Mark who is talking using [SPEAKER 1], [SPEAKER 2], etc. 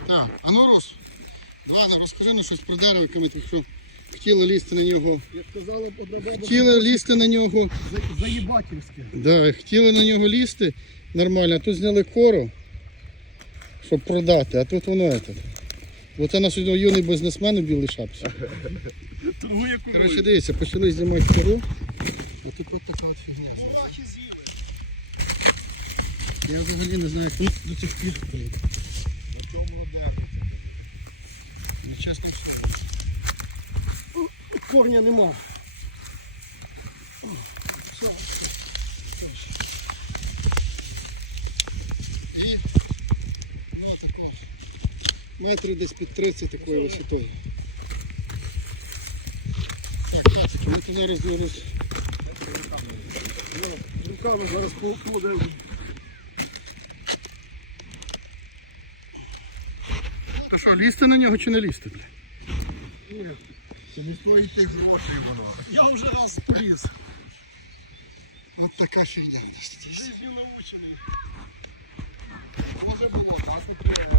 [SPEAKER 1] Так, а ну Рус, ладно, розкажи нам щось про дерево, яке ми тільки що хотіли лізти на нього.
[SPEAKER 2] Як казали,
[SPEAKER 1] Хотіли лізти на нього.
[SPEAKER 2] заїбательське.
[SPEAKER 1] Да, хотіли на нього лізти нормально, а тут зняли кору, щоб продати, а тут воно этот. Оце наш юний бізнесмен у білій шапці.
[SPEAKER 2] Торгує
[SPEAKER 1] Короче,
[SPEAKER 2] курою.
[SPEAKER 1] дивіться, почали знімати кору, а тут от така от фігня.
[SPEAKER 2] Мурахи з'їли.
[SPEAKER 1] Я взагалі не знаю, як тут до цих пір.
[SPEAKER 2] На цьому одержиться.
[SPEAKER 1] Чесно слово.
[SPEAKER 2] Корня нема.
[SPEAKER 1] І метрів десь під 30 такою висотою. Ми тут зараз
[SPEAKER 2] Руками зараз покладемо.
[SPEAKER 1] А що, лізти на нього чи не лізти?
[SPEAKER 2] Ні, це не стоїть тих грошей воно. Я вже раз поліз.
[SPEAKER 1] От така фігня.
[SPEAKER 2] Жизнью научений. Може було, а